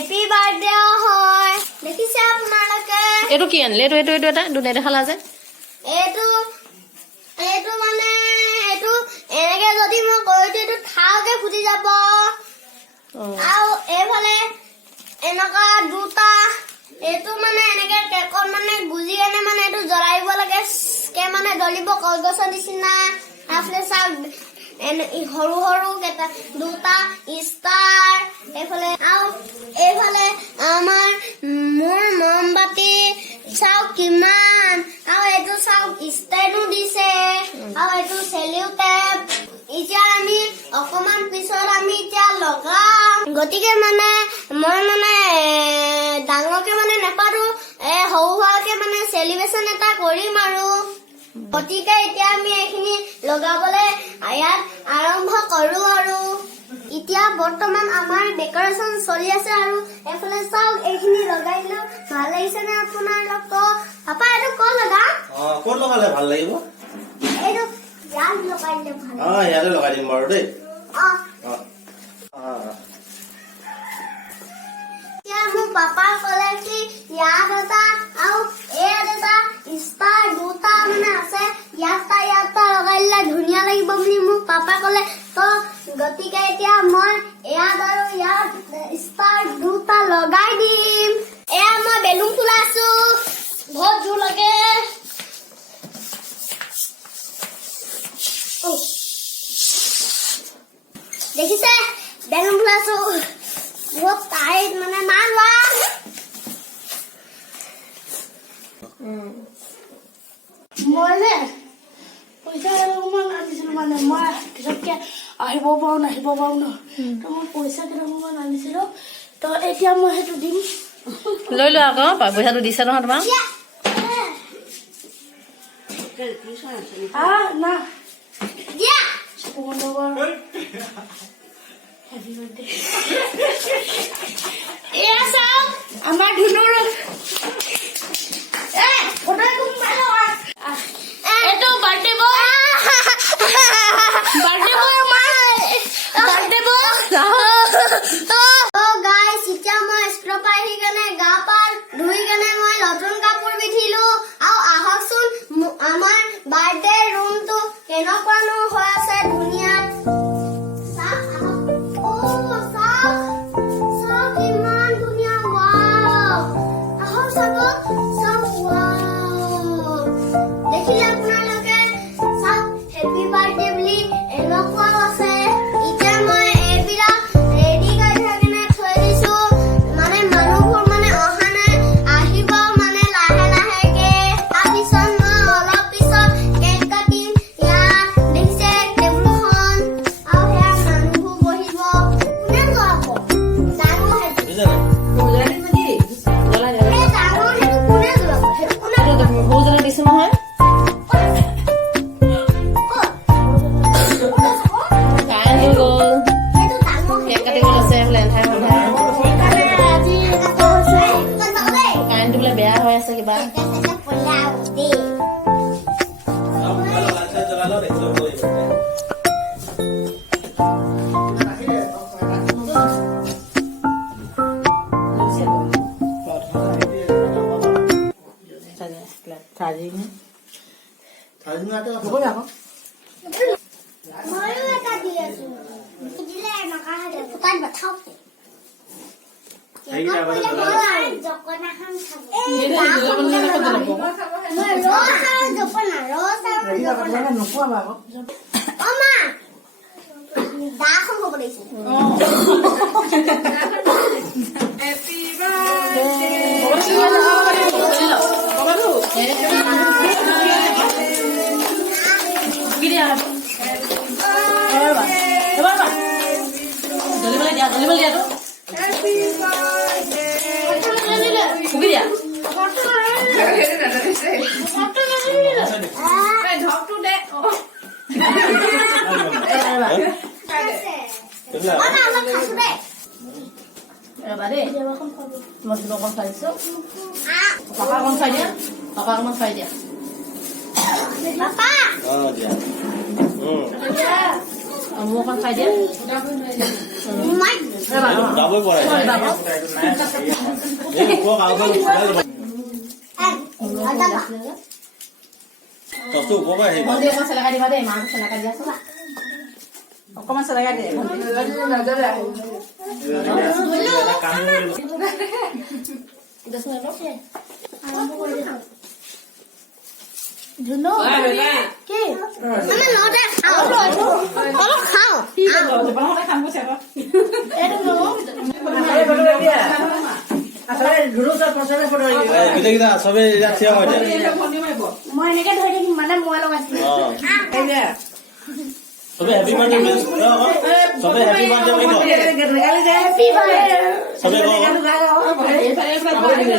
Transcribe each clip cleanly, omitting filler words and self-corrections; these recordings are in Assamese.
হেপী বাৰ্থডে হয় দেখিছে আপোনালোকে এইটো কি আনিলে এইটো এটা দুটাই দেখালা যে এইটো মানে এইটো এনেকে যদি মই কৰিছো এইটো ঠাওকে ফুটি যাব আৰু এইফালে এনেকা দুটা এইটো মানে এনেকে কেকত মানে গুজি কেনে মানে এইটো জ্বলাই দিব লাগে কে মানে জ্বলিব কলগছৰ নিচিনা এইফালে চাওক সৰু সৰু কেইটা দুটা ষ্টাৰ এইফালে আমাৰ মোৰ মমবাতি চাওক কিমান আৰু এইটো চাওক ষ্টাইলো দিছে আৰু এইটো চেলিউটেপ এতিয়া আমি অকমান পিছত আমি এতিয়া লগাম গতিকে মানে মই মানে ডাঙৰকে মানে নেপাৰো সৰু হোৱাকে মানে চেলিব্ৰেশ্যন এটা কৰিম আৰু গতিকে এতিয়া আমি এইখিনি লগাবলৈ ইয়াত আৰম্ভ কৰো আৰু এতিয়া বৰ্তমান আমাৰ ডেকৰেশ্যন চলি আছে আৰু এফালে চাওক এইখিনি লগাই দিলো ভাল লাগিছে নে আপোনালোকক পাপা এইটো ক'ত লগাম ক'ত লগালে ভাল লাগিব এইটো ইয়াত লগাই দিলে ভাল ইয়াতে লগাই দিম বাৰু দেই এতিয়া মোৰ পাপাই ক'লে কি ইয়াত এটা আৰু ইয়াত এটা ষ্টাৰ দুটা মানে আছে ইয়াত লগাই দিলে ধুনীয়া লাগিব বুলি মোক পাপাই ক'লে তো গতিকে এতিয়া মই ইয়াত আৰু ইয়াত ষ্টাৰ দুটা লগাই দিম এয়া মই বেলুন ফুলাইছো বহুত জোৰ লাগে দেখিছে বেলুন ফুলাইছো বহুত টাইট মানে না লোৱা মই যে পইচা কেইটামান আনিছিলো মানে মই পিছতকে আহিব পাৰো নাহিব পাৰো ন তো মই পইচা কেইটামান আনিছিলো তো এতিয়া মই সেইটো দিম লৈ লোৱা আকৌ পইচাটো দিছে নহয় তোমাক না দিয়া হেপী বাৰ্থডে এয়া চাওক আমাৰ ধুনুৰ এইটো বাৰ্থডে বয় বাৰ্থডে বয় বাৰ্থডে বয় গাইছ এতিয়া মই স্কুলৰ পৰা আহি কেনে গা পা ধুই কেনে মই নতুন কাপোৰ পিন্ধিলো আৰু আহকচোন আমাৰ বাৰ্থডে ৰুমটো কেনেকুৱানো হৈ আছে ধুনীয়া ইমান ধুনীয়া দেখিলে আপোনালোকে চাওক হেপী বাৰ্থডে বুলি এনেকুৱা আছে এতিয়া মই এইবিলাক ৰেডি কৰি কেনে থৈ দিছো মানে মানুহবোৰ মানে অহা নাই আহিব মানে লাহে লাহেকে তাৰপিছত মই অলপ পিছত কেক কাটিম ইয়াত দেখিছে টেবুলখন আৰু সেয়া মানুহবোৰ বহিব কোনে জ্বলাব ডাঙৰ সেইটো কোনে জ্বলাব সেইটো কোনে সৰুজনে দিছে নহয় কাৰেণ্ট গ'ল কেক কাটিব আছে কাৰেণ্টটো বোলে বেয়া হৈ আছে কিবা ময়ো এটা দি আছো দিলে এনেকুৱা হৈ যাব তাত বাথাওতে জকনাখন খাব দাখন খাব লাগিছিল Mau kan saja. যাবই পৰা এই কোক আউট তস্তু কোবা হে চেলেকা দিবা দেই মাক চেলেকা দিয়া চলা অকমান চেলেকা দিয়ে ধুনো কি আমি লতে খাও অলপ খাও এইটো নো গোটেইকেইটা চবে ইয়াত থিয় হৈ যায় মই এনেকে ধৰি থাকিম মানে মই লগাইছিলো চবে হেপী বাৰ্থডে চবে হেপী বাৰ্থডে বুলি কয় হেপী বাৰ্থডে চবে কওঁ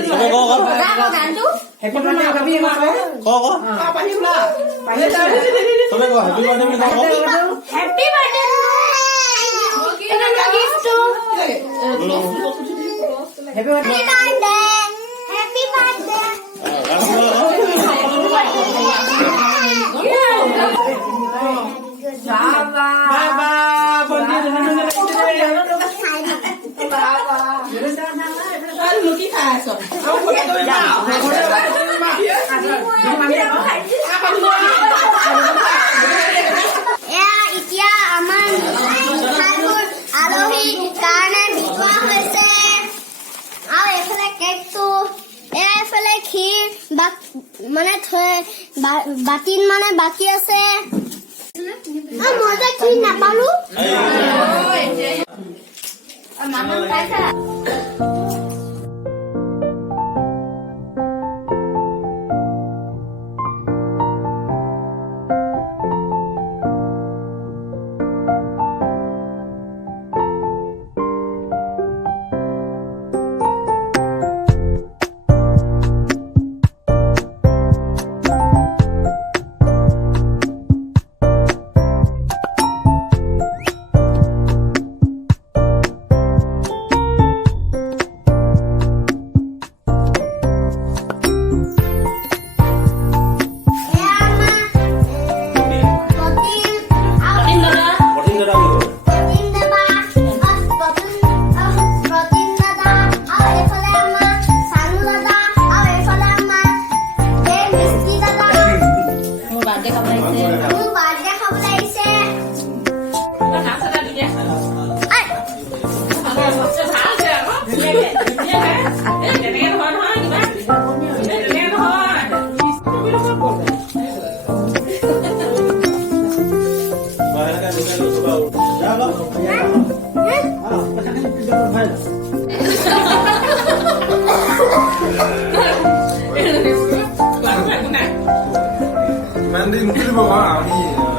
চবে কওঁ গানটো কওঁ চবে কওঁ হেপী বাৰ্থডে বুলি কওঁ হেপী বাৰ্থডে এটা গিফ্টটো হ্যাপি বাৰ্থডে হ্যাপি বাৰ্থডে এতিয়া আমাৰ মিঠাইবোৰ আলহীৰ কাৰণে বিচৰা হৈছে আৰু এইফালে কেকটো এইফালে ক্ষীৰ মানে বাতিত মানে বাকী আছে মই যে ক্ষীৰ নাপালো মামা খাইছা Mandi mungkin bawa ini.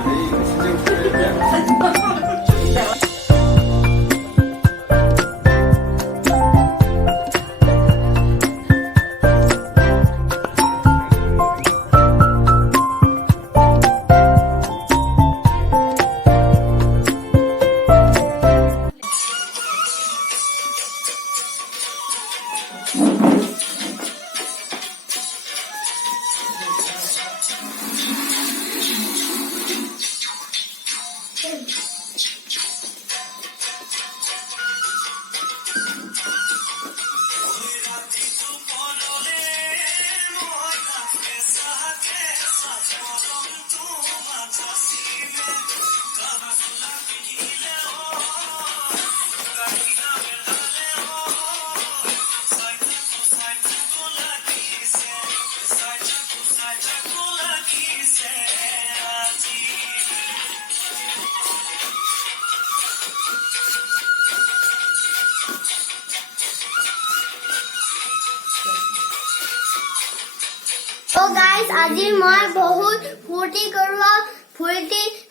So guys, আজি মই বহুত ফূৰ্তি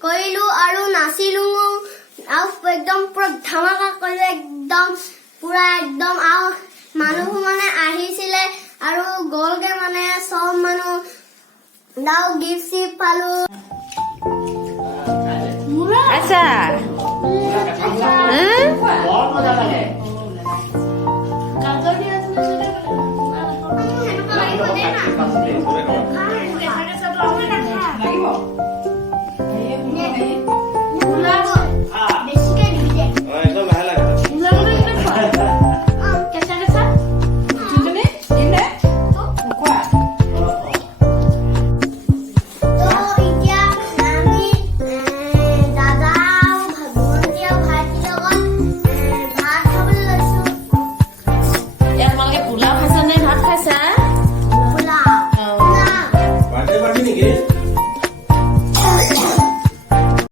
কৰিলো আৰু নাচিলো আৰু একদম পুৰা ধামাকা কৰিলো একদম পুৰা একদম আৰু মানুহ মানে আহিছিলে আৰু গলগে মানে সব মানুহ দাও গিফ্ট পালো আচ্ছা